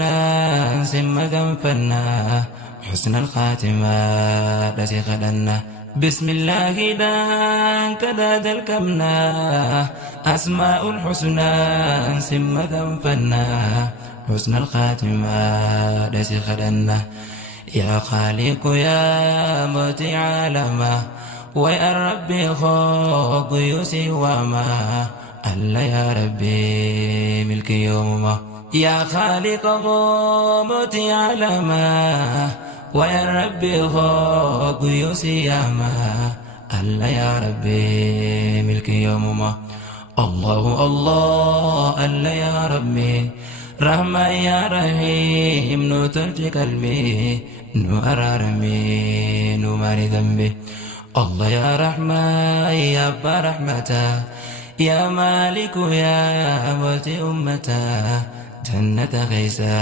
الحسنى سمة فنا حسن الخاتمة رزق لنا بسم الله دان كداد الكمنا أسماء الحسنى سمة فنا حسن الخاتمة رزق لنا يا خالق يا موتي عالمه ويا ربي خوق يوسي وما ألا يا ربي ملك يومه يا خالق موتي عالمه ويا ربي خوق يوسي وما ألا يا ربي ملك يومه الله الله ألا يا ربي رحمة يا رحيم نو ترجي قلبي نو أرارمي نو ماري ذنبي الله يا رحمة يا أبا رحمته يا مالك يا موت أمته جنة غيثا